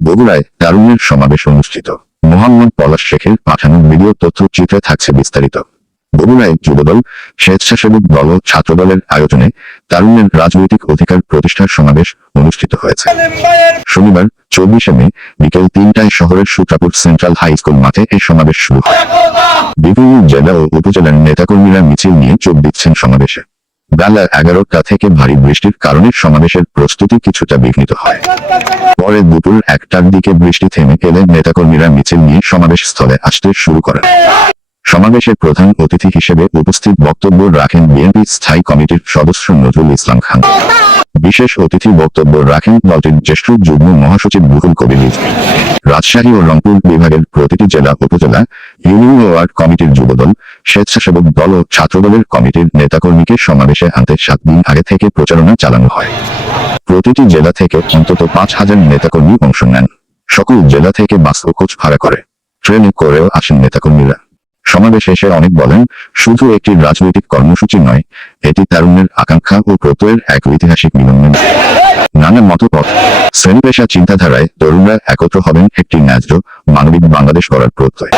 বগুড়ায় তারুণ্যের সমাবেশ অনুষ্ঠিত। মোহাম্মদ পলাশ শেখের পাঠানো ভিডিও তথ্যচিত্রে থাকছে বিস্তারিত। বগুড়ায় যুবদল, স্বেচ্ছাসেবক দল ও ছাত্রদলের আয়োজনে তারুণ্যের রাজনৈতিক অধিকার প্রতিষ্ঠার সমাবেশ অনুষ্ঠিত হয়েছে। শনিবার 24 মে বিকেল 3টায় শহরের সূত্রাপুর সেন্ট্রাল হাই স্কুল মাঠে এই সমাবেশ শুরু হয়। বিভিন্ন জেলা ও উপজেলার নেতাকর্মীরা মিছিল নিয়ে যোগ দিচ্ছেন সমাবেশে। বেলা 11টা থেকে ভারী বৃষ্টির কারণে সমাবেশের প্রস্তুতি কিছুটা বিঘ্নিত হয়। পরে দুপুর 1টার দিকে বৃষ্টি থেমে গেলে নেতাকর্মীরা মিছিল নিয়ে সমাবেশ স্থলে আসতে শুরু করেন। সমাবেশে প্রধান অতিথি হিসেবে উপস্থিত বক্তব্য রাখেন বিএনপি স্থায়ী কমিটির সদস্য নজরুল ইসলাম খান। বিশেষ অতিথি বক্তব্য রাখেন দলটির জ্যেষ্ঠ যুগ্ম মহাসচিব রুহুল কবির রিজভী। রাজশাহী ও রংপুর বিভাগের প্রতিটি জেলা উপজেলা, ইউনিয়ন ও ওয়ার্ড কমিটির যুবদল, স্বেচ্ছাসেবক দল ও ছাত্রদলের কমিটির নেতাকর্মীকে সমাবেশে আনতে 7 দিন আগে থেকে প্রচারণা চালানো হয়। প্রতিটি জেলা থেকে অন্তত 5,000 নেতাকর্মী অংশ নেন। সকল জেলা থেকে বাস ও কোচ ভাড়া করে ট্রেনে করেও আসেন নেতাকর্মীরা। সমাবেশ শেষে অনেক বলেন, শুধু একটি রাজনৈতিক কর্মসূচি নয়, এটি তারুণ্যের আকাঙ্ক্ষা ও প্রত্যয়ের এক ঐতিহাসিক মিলন। নানা মতপথ, শ্রেণীপেশা চিন্তাধারায় তরুণরা একত্র হবেন একটি ন্যায্য, মানবিক বাংলাদেশ গড়ার প্রত্যয়।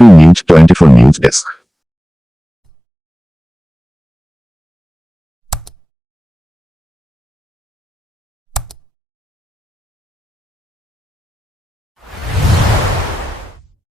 News 24 news desk.